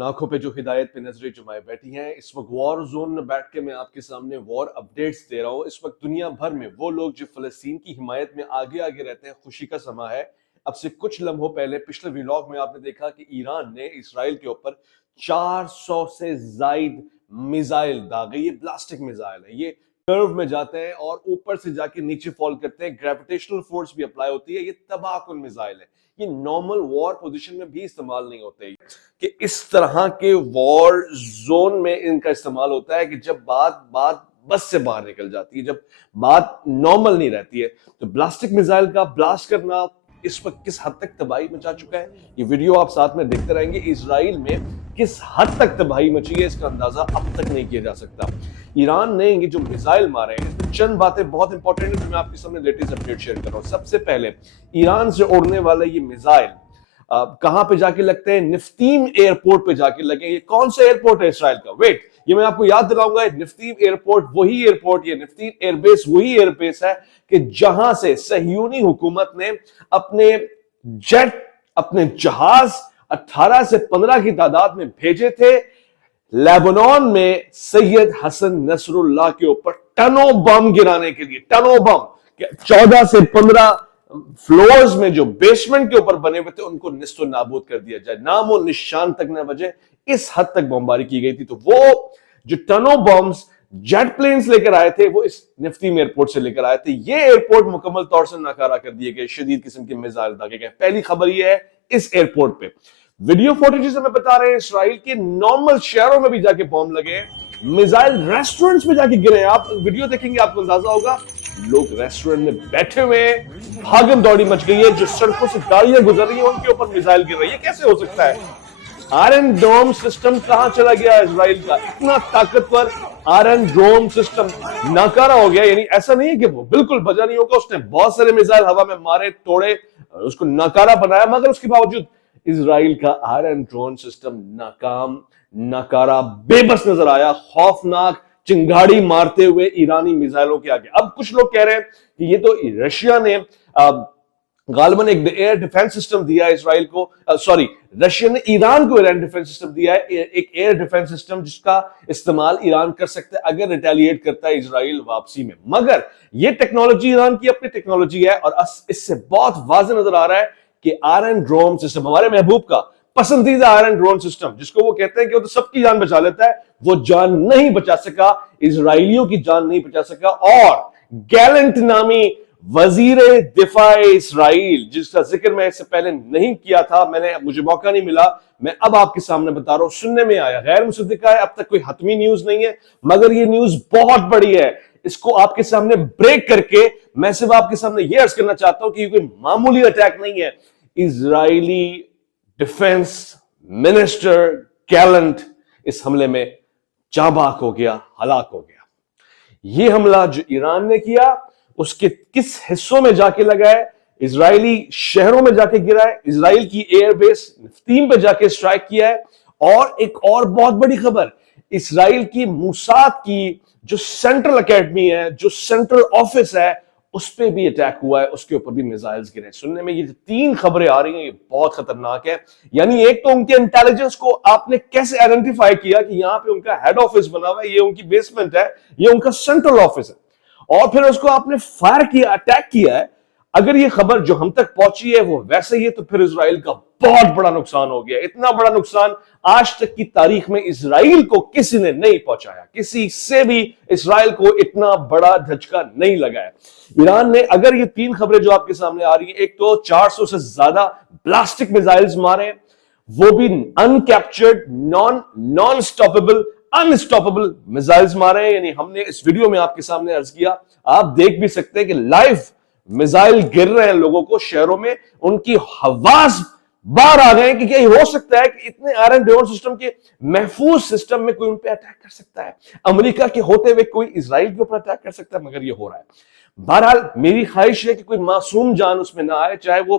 ان آنکھوں پہ جو ہدایت پہ نظریں جمائے بیٹھی ہیں، اس وقت وار زون میں بیٹھ کے میں آپ کے سامنے وار اپڈیٹس دے رہا ہوں۔ اس وقت دنیا بھر میں وہ لوگ جو فلسطین کی حمایت میں آگے آگے رہتے ہیں، خوشی کا سما ہے۔ اب سے کچھ لمحوں پہلے پچھلے ویلاگ میں آپ نے دیکھا کہ ایران نے اسرائیل کے اوپر 400 سے زائد میزائل داغے۔ یہ بلاسٹک میزائل ہیں، یہ کرو میں جاتے ہیں اور اوپر سے جا کے نیچے فال کرتے ہیں، گریویٹیشنل فورس بھی اپلائی ہوتی ہے۔ یہ تباہ کن میزائل ہے، یہ نارمل وار پوزیشن میں بھی استعمال نہیں ہوتے کہ اس طرح کے وار زون میں ان کا استعمال ہوتا ہے کہ جب بات بس سے باہر نکل جاتی ہے، جب بات نارمل نہیں رہتی ہے۔ تو بلاسٹک میزائل کا بلاسٹ کرنا اس وقت کس حد تک تباہی مچا چکا ہے، یہ ویڈیو آپ ساتھ میں دیکھتے رہیں گے۔ اسرائیل میں کس حد تک تباہی مچی ہے اس کا اندازہ اب تک نہیں کیا جا سکتا۔ ایران نے یہ جو میزائل مارے ہیں، اس میں چند باتیں بہت امپورٹنٹ ہیں جو میں آپ کے سامنے لیٹسٹ اپڈیٹ شیئر کر رہا ہوں۔ سب سے پہلے ایران سے اڑنے والا یہ میزائل کہاں پہ جا کے لگتے ہیں؟ نفتیم ایئرپورٹ پہ جا کے لگے۔ یہ کون سا ایئرپورٹ ہے اسرائیل کا؟ ویٹ، یہ میں آپ کو یاد دلاؤں گا۔ نفتیم ایئرپورٹ وہی ایئرپورٹ، یہ نفتیم ایئر بیس وہی ایئر بیس ہے کہ جہاں سے صہیونی حکومت نے اپنے جیٹ، اپنے جہاز 18 سے 15 کی تعداد میں بھیجے تھے لیبنان میں سید حسن نصر اللہ کے اوپر ٹنوں بم گرانے کے لیے۔ ٹنوں بم 14 سے 15 فلورز میں جو بیسمنٹ کے اوپر بنے ہوئے تھے ان کو نیست و نابود کر دیا جائے، نام و نشان تک نہ بچے، اس حد تک بمباری کی گئی تھی۔ تو وہ جو ٹنوں بمز جیٹ پلینز لے کر آئے تھے وہ اس نفتیم ایئرپورٹ سے لے کر آئے تھے۔ یہ ایئرپورٹ مکمل طور سے ناکارہ کر دیے گئے، شدید قسم کے میزائل داغے گئے۔ پہلی خبر یہ ہے اس ایئرپورٹ پہ ویڈیو فوٹیجز ہمیں بتا رہے ہیں اسرائیل کے نارمل شہروں میں بھی جا کے بم لگے، میزائل ریسٹورنٹس میں جا کے گرے۔ آپ ویڈیو دیکھیں گے آپ کو اندازہ ہوگا، لوگ ریسٹورنٹ میں بیٹھے ہوئے ہیں، بھاگم دوڑی مچ گئی ہے، جو سڑکوں سے گاڑیاں گزر رہی ہیں ان کے اوپر میزائل گر رہی ہے۔ یہ کیسے ہو سکتا ہے؟ آئرن ڈوم سسٹم کہاں چلا گیا اسرائیل کا؟ اتنا طاقتور آئرن ڈوم سسٹم ناکارہ ہو گیا۔ یعنی ایسا نہیں ہے کہ وہ بالکل بجا نہیں ہوگا، اس نے بہت سارے میزائل ہوا میں مارے، توڑے، اس کو ناکارہ بنایا، مگر اس کے باوجود اسرائیل کا آئرن ڈرون سسٹم ناکام، ناکارہ، بے بس نظر آیا، خوفناک چنگاڑی مارتے ہوئے ایرانی میزائلوں کے آگے۔ اب کچھ لوگ کہہ رہے ہیں کہ یہ تو رشیا نے غالباً ایک ایئر ڈیفنس سسٹم دیا ہے اسرائیل کو، رشیا نے ایران کو ایئر ڈیفنس سسٹم دیا ہے، ایک ایئر ڈیفنس سسٹم جس کا استعمال ایران کر سکتا ہے اگر ریٹیلیٹ کرتا ہے اسرائیل واپسی میں۔ مگر یہ ٹیکنالوجی ایران کی اپنی ٹیکنالوجی ہے اور اس سے بہت واضح نظر آ رہا ہے کہ آئرن ڈروم سسٹم، ہمارے محبوب کا پسندیدہ آئرن ڈرون سسٹم، جس کو وہ کہتے ہیں کہ وہ تو سب کی جان بچا لیتا ہے، وہ جان نہیں بچا سکا، اسرائیلیوں کی جان نہیں بچا سکا۔ اور گیلنٹ نامی وزیر دفاع اسرائیل، جس کا ذکر میں اس سے پہلے نہیں کیا تھا، مجھے موقع نہیں ملا، میں اب آپ کے سامنے بتا رہا ہوں، سننے میں آیا، غیر مصدقہ ہے، اب تک کوئی حتمی نیوز نہیں ہے، مگر یہ نیوز بہت بڑی ہے۔ اس کو آپ کے سامنے بریک کر کے میں صرف آپ کے سامنے یہ عرض کرنا چاہتا ہوں کہ یہ کوئی معمولی اٹیک نہیں ہے۔ اسرائیلی ڈیفنس منسٹر گیلنٹ اس حملے میں جاں بحق ہو گیا، ہلاک ہو گیا۔ یہ حملہ جو ایران نے کیا اس کے کس حصوں میں جا کے لگا ہے؟ اسرائیلی شہروں میں جا کے گرا ہے، اسرائیل کی ایئر بیس نفتیم پہ جا کے اسٹرائک کیا ہے۔ اور ایک اور بہت بڑی خبر، اسرائیل کی موساد کی جو سینٹرل اکیڈمی ہے، جو سینٹرل آفس ہے، اس پہ بھی اٹیک ہوا ہے، اس کے اوپر بھی میزائلز گرے۔ سننے میں یہ 3 خبریں آ رہی ہیں، یہ بہت خطرناک ہے۔ یعنی ایک تو ان کے انٹیلیجنس کو آپ نے کیسے آئیڈینٹیفائی کیا کہ یہاں پہ ان کا ہیڈ آفس بنا ہوا ہے، یہ ان کی بیسمنٹ ہے، یہ ان کا سینٹرل آفس ہے، اور پھر اس کو آپ نے فائر کیا، اٹیک کیا ہے۔ اگر یہ خبر جو ہم تک پہنچی ہے وہ ویسے ہی ہے تو پھر اسرائیل کا بہت بڑا نقصان ہو گیا۔ اتنا بڑا نقصان آج تک کی تاریخ میں اسرائیل کو کسی نے نہیں پہنچایا، کسی سے بھی اسرائیل کو اتنا بڑا دھچکا نہیں لگا ہے۔ ایران نے اگر یہ 3 خبریں جو آپ کے سامنے آ رہی ہیں، ایک تو 400 سے زیادہ بلاسٹک میزائلز مارے، وہ بھی ان کیپچرڈ، نان سٹاپیبل، انسٹاپیبل میزائلز مارے ہیں۔ یعنی ہم نے اس ویڈیو میں آپ کے سامنے عرض کیا، آپ دیکھ بھی سکتے ہیں کہ لائیو میزائل گر رہے ہیں لوگوں کو شہروں میں، ان کی حواس باہر آ گئے ہیں کہ کیا ہو سکتا ہے کہ اتنے آئرن ڈرون سسٹم کے محفوظ سسٹم میں کوئی ان پہ اٹیک کر سکتا ہے، امریکہ کے ہوتے ہوئے کوئی اسرائیل کے اوپر اٹیک کر سکتا ہے، مگر یہ ہو رہا ہے۔ بہرحال میری خواہش ہے کہ کوئی معصوم جان اس میں نہ آئے، چاہے وہ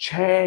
6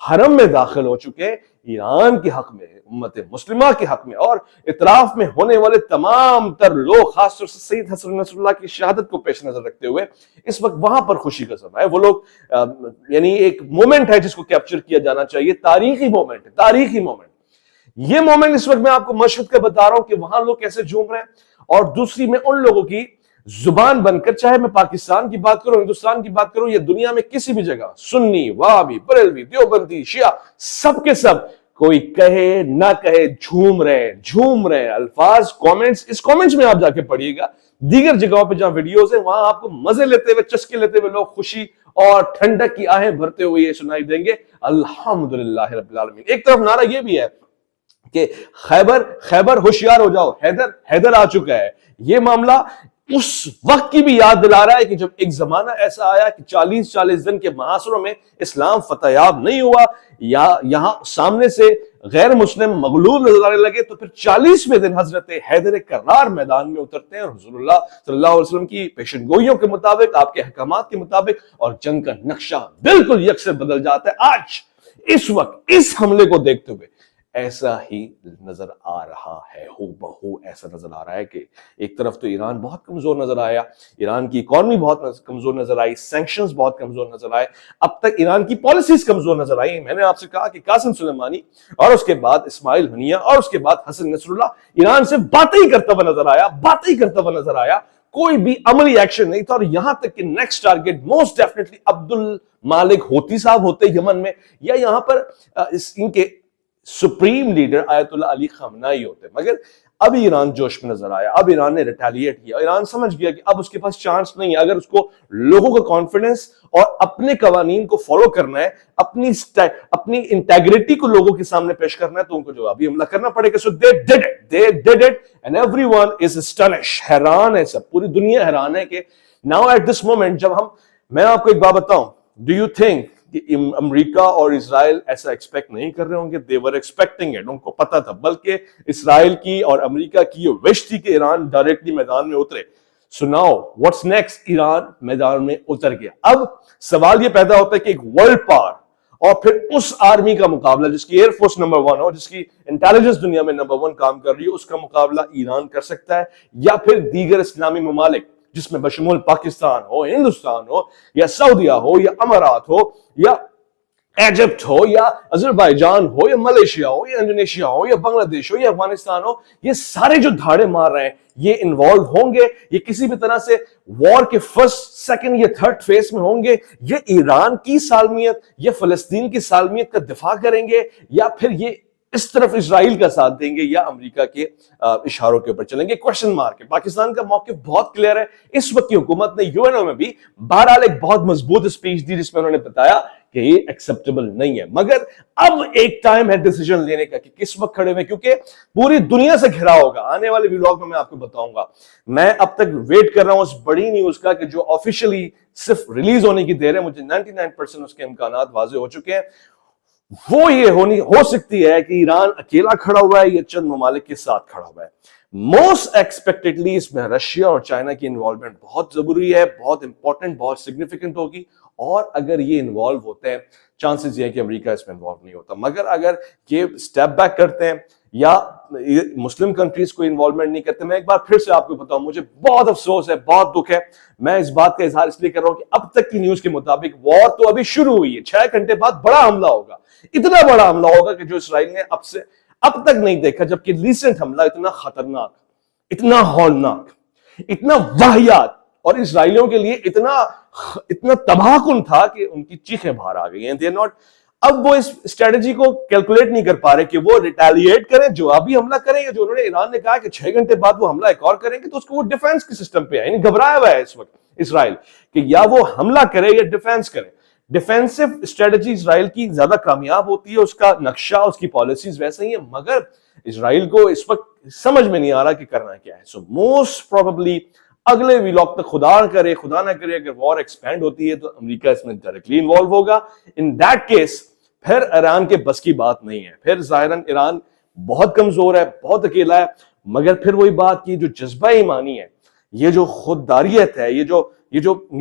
حرم میں داخل ہو چکے ہیں ایران کے حق میں, امت مسلمہ کے حق میں, اور اطراف میں ہونے والے تمام تر لوگ خاص طور سے سید حسن نصر اللہ کی شہادت کو پیش نظر رکھتے ہوئے اس وقت وہاں پر خوشی کا سماں ہے. وہ لوگ یعنی ایک مومنٹ ہے جس کو کیپچر کیا جانا چاہیے, تاریخی مومنٹ ہے, تاریخی مومنٹ. یہ مومنٹ اس وقت میں آپ کو مشہد کا بتا رہا ہوں کہ وہاں لوگ کیسے جھوم رہے ہیں, اور دوسری میں ان لوگوں کی زبان بن کر, چاہے میں پاکستان کی بات کروں, ہندوستان کی بات کروں, یا دنیا میں کسی بھی جگہ, سنی, وہابی, بریلوی, دیوبندی, شیعہ, سب کے سب کوئی کہے نہ کہے جھوم رہے ہیں. الفاظ کامنٹس, اس کامنٹس میں آپ جا کے پڑھیے گا, دیگر جگہوں پہ جہاں ویڈیوز ہیں وہاں آپ کو مزے لیتے ہوئے, چسکے لیتے ہوئے لوگ خوشی اور ٹھنڈک کی آہیں بھرتے ہوئے یہ سنائی دیں گے, الحمدللہ رب العالمین. ایک طرف نعرہ یہ بھی ہے کہ خیبر ہوشیار ہو جاؤ, حیدر آ چکا ہے. یہ معاملہ اس وقت کی بھی یاد دلا رہا ہے کہ جب ایک زمانہ ایسا آیا کہ 40 دن کے محاصروں میں اسلام فتح یاب نہیں ہوا, یا یہاں سامنے سے غیر مسلم مغلوب نظر آنے لگے, تو پھر 40ویں دن حضرت حیدر کرار میدان میں اترتے ہیں, اور حضور اللہ صلی اللہ علیہ وسلم کی پیشن گوئیوں کے مطابق, آپ کے احکامات کے مطابق, اور جنگ کا نقشہ بالکل یکسر بدل جاتا ہے. آج اس وقت اس حملے کو دیکھتے ہوئے ایسا ہی نظر آ رہا ہے, ہو بہو ایسا نظر آ رہا ہے کہ ایک طرف تو ایران بہت کمزور نظر آیا, ایران کی اکانومی بہت کمزور نظر آئی, سینکشنز بہت کمزور نظر آئے, اب تک ایران کی پالیسیز کمزور نظر آئی. میں نے آپ سے کہا کہ قاسم سلیمانی اور اس کے بعد اسماعیل ہنیہ اور اس کے بعد حسن نصر اللہ ایران سے باتیں ہی کرتا ہوا نظر آیا, کوئی بھی عملی ایکشن نہیں تھا. اور یہاں تک کہ نیکسٹ ٹارگٹ موسٹ ڈیفینیٹلی عبد المالک ہوتی صاحب ہوتے یمن میں, یا یہاں پر ان کے سپریم لیڈر آیت اللہ علی خامنائی ہوتے. مگر اب ایران جوش میں نظر آیا, اب ایران نے ریٹیلیٹ کیا, ایران سمجھ گیا کہ اب اس کے پاس چانس نہیں ہے. اگر اس کو لوگوں کا کانفیڈنس اور اپنے قوانین کو فالو کرنا ہے, اپنی انٹیگریٹی کو لوگوں کے سامنے پیش کرنا ہے, تو ان کو جوابی حملہ کرنا پڑے گا. So they did it and everyone is astonished. حیران ہے سب, پوری دنیا حیران ہے کہ now at this moment جب میں آپ کو ایک بات بتاؤں, do you think کہ امریکہ اور اسرائیل ایسا ایکسپیکٹ نہیں کر رہے ہوں گے؟ they were expecting it, ان کو پتا تھا. بلکہ اسرائیل کی اور امریکہ کی یہ وش تھی کہ ایران ڈائریکٹلی میدان میں اترے. So now what's next? Iran میدان میں اتر گیا. اب سوال یہ پیدا ہوتا ہے کہ ایک ورلڈ پاور اور پھر اس آرمی کا مقابلہ جس کی ایئر فورس نمبر 1 ہو, جس کی انٹیلیجنس دنیا میں نمبر 1 کام کر رہی ہو, اس کا مقابلہ ایران کر سکتا ہے, یا پھر دیگر اسلامی ممالک جس میں بشمول پاکستان ہو, ہندوستان ہو, یا سعودیہ ہو, یا امارات ہو, یا ایجپٹ ہو, یا آذربائیجان ہو, یا ملیشیا ہو, یا انڈونیشیا ہو, یا بنگلہ دیش ہو, یا افغانستان ہو, یہ سارے جو دھاڑے مار رہے ہیں یہ انوالو ہوں گے, یہ کسی بھی طرح سے وار کے فرسٹ, سیکنڈ یا تھرڈ فیس میں ہوں گے. یہ ایران کی سالمیت یا فلسطین کی سالمیت کا دفاع کریں گے, یا پھر یہ اس طرف اسرائیل کا ساتھ دیں گے, یا امریکہ کے اشاروں کے اوپر چلیں گے. کوشچن مارک ہے. پاکستان کا موقف بہت کلیئر ہے. اس وقت کی حکومت نے یو این او میں بھی بہرحال ایک بہت مضبوط اسپیچ دی جس میں انہوں نے بتایا کہ یہ ایکسیپٹیبل نہیں ہے. مگر اب ایک ٹائم ہے ڈیسیجن لینے کا کہ کس وقت کھڑے ہوئے, کیونکہ پوری دنیا سے گھرا ہوگا. آنے والے ویلاگ میں آپ کو بتاؤں گا. میں اب تک ویٹ کر رہا ہوں اس بڑی نیوز کا کہ جو آفیشلی صرف ریلیز ہونے کی دیر ہے, مجھے 99% اس کے امکانات واضح ہو چکے ہیں. وہ یہ ہو سکتی ہے کہ ایران اکیلا کھڑا ہوا ہے یا چند ممالک کے ساتھ کھڑا ہوا ہے. موسٹ ایکسپیکٹڈلی اس میں رشیا اور چائنا کی انوالومنٹ بہت ضروری ہے, بہت امپورٹنٹ, بہت سگنیفیکنٹ ہوگی. اور اگر یہ انوالو ہوتے ہیں, چانسز یہ ہے کہ امریکہ اس میں انوالو نہیں ہوتا. مگر اگر یہ اسٹیپ بیک کرتے ہیں یا مسلم کنٹریز کو انوالومنٹ نہیں کرتے, میں ایک بار پھر سے آپ کو بتاؤں, مجھے بہت افسوس ہے, بہت دکھ ہے. میں اس بات کا اظہار اس لیے کر رہا ہوں کہ اب تک کی نیوز کے مطابق وار تو ابھی شروع ہوئی ہے, 6 گھنٹے بعد بڑا حملہ ہوگا. اتنا بڑا حملہ ہوگا کہ جو اسرائیل نے اب تک نہیں دیکھا, جبکہ ریسنٹ حملہ اتنا خطرناک, اتنا ہولناک, اتنا واہیات, اور اسرائیلیوں کے لیے اتنا تباہ کن تھا کہ ان کی چیخیں باہر آ گئی ہیں. اب وہ اس اسٹریٹجی کو کیلکولیٹ نہیں کر پا رہے کہ وہ ریٹیلیٹ کریں, جوابی حملہ کریں, یا جو انہوں نے ایران نے کہا کہ 6 گھنٹے بعد وہ حملہ ایک اور کریں گے, تو اس کو وہ ڈیفense کے سسٹم پہ ہے, یعنی گھبرایا ہوا ہے اس وقت اسرائیل کہ یا وہ حملہ کرے یا ڈیفense کرے. ڈیفینسو اسٹریٹجی اسرائیل کی زیادہ کامیاب ہوتی ہے, اس کا نقشہ, اس کی پالیسیز ویسے ہی ہیں, مگر اسرائیل کو اس وقت سمجھ میں نہیں آ رہا کہ کرنا کیا ہے. سو موسٹ پروبیبلی اگلے ویلاگ تک خدا نہ کرے اگر وار ایکسپینڈ ہوتی ہے تو امریکہ اس میں ڈائریکٹلی انوالو ہوگا. ان دیٹ کیس پھر ایران کے بس کی بات نہیں ہے, پھر ظاہراً ایران بہت کمزور ہے, بہت اکیلا ہے. مگر پھر وہی بات کی جو جذبہ ایمانی ہے, یہ جو خودداریت ہے, یہ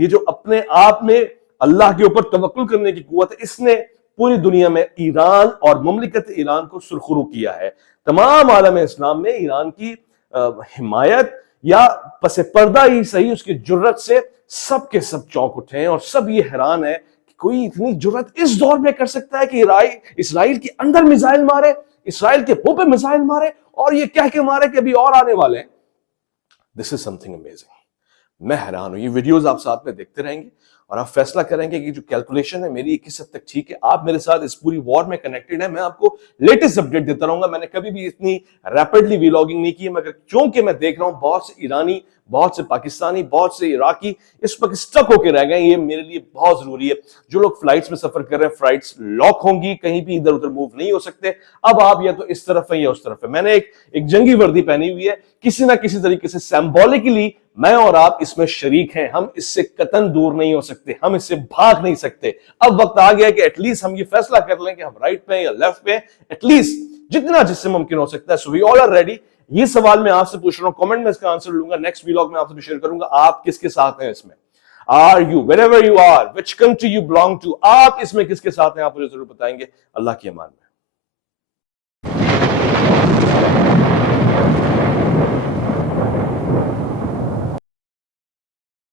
جو اپنے آپ میں اللہ کے اوپر توکل کرنے کی قوت ہے, اس نے پوری دنیا میں ایران اور مملکت ایران کو سرخرو کیا ہے. تمام عالم اسلام میں ایران کی حمایت یا پس پردہ ہی صحیح اس کی جرت سے سب کے سب چونک اٹھے ہیں اور سب یہ حیران ہے کہ کوئی اتنی جرت اس دور میں کر سکتا ہے کہ اسرائیل کے اندر میزائل مارے, اسرائیل کے منہ پہ میزائل مارے اور یہ کہہ کے مارے کہ ابھی اور آنے والے ہیں. دس از سم تھنگ امیزنگ. میں حیران ہوں. یہ ویڈیوز آپ ساتھ میں دیکھتے رہیں گے اور آپ فیصلہ کریں گے کہ جو کیلکولیشن ہے میری کس حد تک ٹھیک ہے. آپ میرے ساتھ اس پوری وار میں کنیکٹڈ ہیں, میں آپ کو لیٹسٹ اپڈیٹ دیتا رہوں گا. میں نے کبھی بھی اتنی ریپڈلی ویلاگنگ نہیں کی ہے, مگر چونکہ میں دیکھ رہا ہوں بہت سے ایرانی, بہت سے پاکستانی, بہت سے عراقی اس وقت اسٹک ہو کے رہ گئے. یہ میرے لیے بہت ضروری ہے. جو لوگ فلائٹس میں سفر کر رہے ہیں, فلائٹس لاک ہوں گی, کہیں بھی ادھر ادھر موو نہیں ہو سکتے. اب آپ یا تو اس طرف ہیں یا اس طرف ہے. میں نے ایک جنگی وردی پہنی ہوئی ہے, کسی نہ کسی طریقے سے سمبولکلی میں اور آپ اس میں شریک ہیں. ہم اس سے قطعاً دور نہیں ہو سکتے, ہم اس سے بھاگ نہیں سکتے. اب وقت آ گیا کہ ایٹ لیسٹ ہم یہ فیصلہ کر لیں کہ ہم رائٹ پہ یا لیفٹ پہ, ایٹ لیسٹ جتنا جس سے ممکن ہو سکتا ہے. سو وی آل آر ریڈی. یہ سوال میں آپ سے پوچھ رہا ہوں, کمنٹ میں اس کا آنسر لوں گا. نیکسٹ ویلاگ میں آپ سے شیئر کروں گا آپ کس کے ساتھ ہیں اس میں. Are you, wherever you are, which country you belong to, آپ اس میں کس کے ساتھ ہیں, آپ مجھے ضرور بتائیں گے. اللہ کی امان میں.